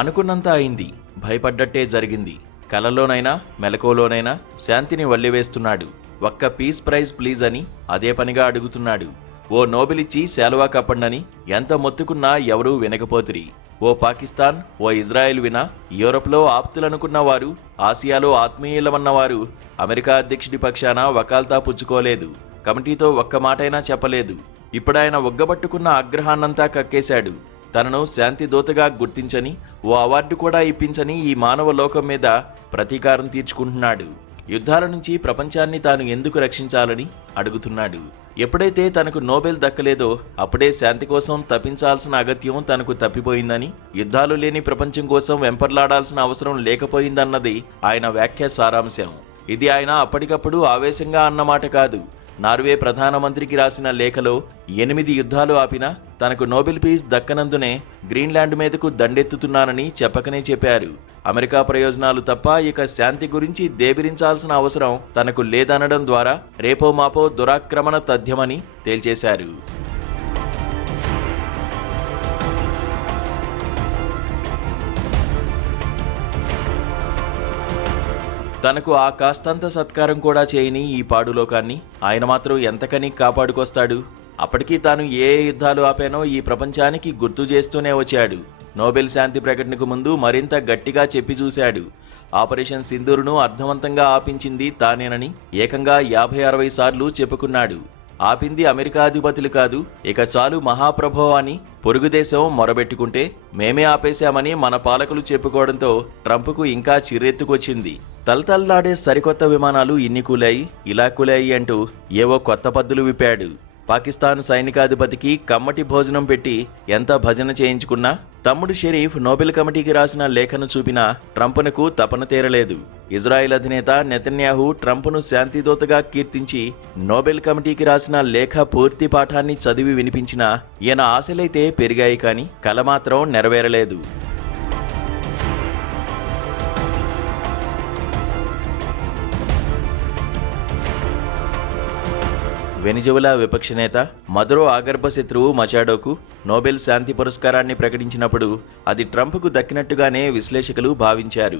అనుకున్నంత అయింది. భయపడ్డట్టే జరిగింది. కలలోనైనా మెలకువలోనైనా శాంతిని వల్లివేస్తున్నాడు. ఒక్క పీస్ ప్రైజ్ ప్లీజ్ అని అదే పనిగా అడుగుతున్నాడు. ఓ నోబెలిచ్చి శాలువా కప్పండని ఎంత మొత్తుకున్నా ఎవరూ వినకపోతిరి. ఓ పాకిస్తాన్, ఓ ఇజ్రాయెల్ వినా యూరప్లో ఆప్తులనుకున్న వారు, ఆసియాలో ఆత్మీయులమన్నవారు అమెరికా అధ్యక్షుడి పక్షాన వకాల్తా పుచ్చుకోలేదు. కమిటీతో ఒక్క మాటైనా చెప్పలేదు. ఇప్పుడాయన ఒగ్గబట్టుకున్న ఆగ్రహాన్నంతా కక్కేశాడు. తనను శాంతి దూతగా గుర్తించని, ఓ అవార్డు కూడా ఇప్పించని ఈ మానవ లోకం మీద ప్రతీకారం తీర్చుకుంటున్నాడు. యుద్ధాల నుంచి ప్రపంచాన్ని తాను ఎందుకు రక్షించాలని అడుగుతున్నాడు. ఎప్పుడైతే తనకు నోబెల్ దక్కలేదో అప్పుడే శాంతి కోసం తప్పించాల్సిన అగత్యం తనకు తప్పిపోయిందని, యుద్ధాలు లేని ప్రపంచం కోసం వెంపర్లాడాల్సిన అవసరం లేకపోయిందన్నది ఆయన వ్యాఖ్య సారాంశం. ఇది ఆయన అప్పటికప్పుడు ఆవేశంగా అన్నమాట కాదు. నార్వే ప్రధానమంత్రికి రాసిన లేఖలో 8 యుద్ధాలు ఆపినా తనకు నోబెల్ పీస్ దక్కనందునే గ్రీన్లాండ్ మీదకు దండెత్తుతున్నానని చెప్పకనే చెప్పారు. అమెరికా ప్రయోజనాలు తప్ప ఇక శాంతి గురించి దేబిరించాల్సిన అవసరం తనకు లేదనడం ద్వారా రేపో మాపో దురాక్రమణ తథ్యమని తేల్చేశారు. తనకు ఆ కాస్తంత సత్కారం కూడా చేయని ఈ పాడులోకాన్ని ఆయన మాత్రం ఎంతకని కాపాడుకొస్తాడు? అప్పటికీ తాను ఏ యుద్ధాలు ఆపానో ఈ ప్రపంచానికి గుర్తు చేస్తూనే వచ్చాడు. నోబెల్ శాంతి ప్రకటనకు ముందు మరింత గట్టిగా చెప్పి చూశాడు. ఆపరేషన్ సింధూర్ను అర్థవంతంగా ఆపించింది తానేనని ఏకంగా 50-60 సార్లు చెప్పుకున్నాడు. ఆపింది అమెరికా అధిపతులు కాదు, ఇక చాలు మహాప్రభో అని పొరుగుదేశం మొరబెట్టుకుంటే మేమే ఆపేశామని మన పాలకులు చెప్పుకోవడంతో ట్రంప్కు ఇంకా చిర్రెత్తుకొచ్చింది. తలతల్లాడే సరికొత్త విమానాలు ఇన్ని కూలాయి, ఇలా కూలాయి అంటూ ఏవో కొత్త పద్దులు విప్పాడు. పాకిస్తాన్ సైనికాధిపతికి కమ్మటి భోజనం పెట్టి ఎంత భజన చేయించుకున్నా తమ్ముడు షరీఫ్ నోబెల్ కమిటీకి రాసిన లేఖను చూపినా ట్రంప్నకు తపన తీరలేదు. ఇజ్రాయెల్ అధినేత నెతన్యాహు ట్రంప్ను శాంతిదూతగా కీర్తించి నోబెల్ కమిటీకి రాసిన లేఖ పూర్తి పాఠాన్ని చదివి వినిపించినా ఈయన ఆశలైతే పెరిగాయి కానీ కల మాత్రం నెరవేరలేదు. వెనిజువలా విపక్ష నేత మదురో ఆగర్భ శత్రువు మచాడోకు నోబెల్ శాంతి పురస్కారాన్ని ప్రకటించినప్పుడు అది ట్రంప్కు దక్కినట్టుగానే విశ్లేషకులు భావించారు.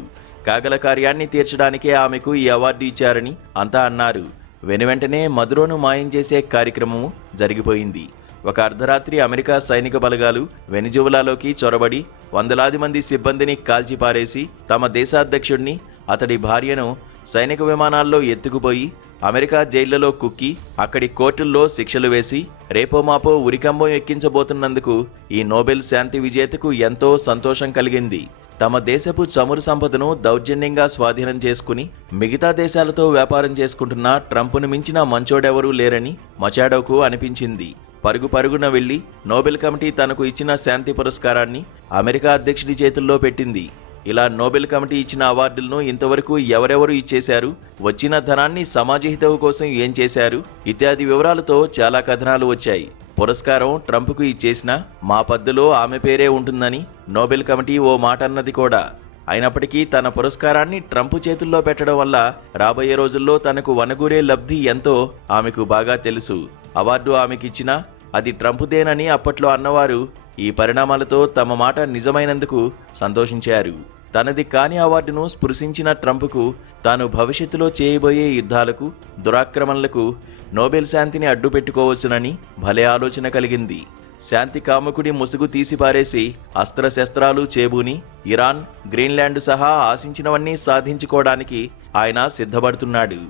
కాగల కార్యాన్ని తీర్చడానికే ఆమెకు ఈ అవార్డు ఇచ్చారని అంతా అన్నారు. వెనువెంటనే మదురోను మాయం చేసే కార్యక్రమము జరిగిపోయింది. ఒక అర్ధరాత్రి అమెరికా సైనిక బలగాలు వెనిజువలాలోకి చొరబడి వందలాది మంది సిబ్బందిని కాల్చిపారేసి తమ దేశాధ్యక్షుడిని, అతడి భార్యను సైనిక విమానాల్లో ఎత్తుకుపోయి అమెరికా జైళ్లలో కుక్కి అక్కడి కోర్టుల్లో శిక్షలు వేసి రేపోమాపో ఉరికంబం ఎక్కించబోతున్నందుకు ఈ నోబెల్ శాంతి విజేతకు ఎంతో సంతోషం కలిగింది. తమ దేశపు చమురు సంపదను దౌర్జన్యంగా స్వాధీనం చేసుకుని మిగతా దేశాలతో వ్యాపారం చేసుకుంటున్న ట్రంప్ను మించిన మంచోడెవరూ లేరని మచాడోకు అనిపించింది. పరుగున వెళ్లి నోబెల్ కమిటీ తనకు ఇచ్చిన శాంతి పురస్కారాన్ని అమెరికా అధ్యక్షుడి చేతుల్లో పెట్టింది. ఇలా నోబెల్ కమిటీ ఇచ్చిన అవార్డులను ఇంతవరకు ఎవరెవరు ఇచ్చేశారు, వచ్చిన ధనాన్ని సమాజహితవు కోసం ఏం చేశారు ఇత్యాది వివరాలతో చాలా కథనాలు వచ్చాయి. పురస్కారం ట్రంప్కు ఇచ్చేసినా మా పద్దులో ఆమె పేరే ఉంటుందని నోబెల్ కమిటీ ఓ మాట అన్నది కూడా. అయినప్పటికీ తన పురస్కారాన్ని ట్రంప్ చేతుల్లో పెట్టడం వల్ల రాబోయే రోజుల్లో తనకు వనగూరే లబ్ధి ఎంతో ఆమెకు బాగా తెలుసు. అవార్డు ఆమెకిచ్చినా అది ట్రంప్దేనని అప్పట్లో అన్నవారు ఈ పరిణామాలతో తమ మాట నిజమైనందుకు సంతోషించారు. తనది కాని అవార్డును స్పృశించిన ట్రంప్కు తాను భవిష్యత్తులో చేయబోయే యుద్ధాలకు, దురాక్రమణలకు నోబెల్ శాంతిని అడ్డుపెట్టుకోవచ్చునని భలే ఆలోచన కలిగింది. శాంతి కాముకుడి ముసుగు తీసిపారేసి అస్త్రశస్త్రాలు చేబూని ఇరాన్, గ్రీన్లాండ్ సహా ఆశించినవన్నీ సాధించుకోవడానికి ఆయన సిద్ధపడుతున్నాడు.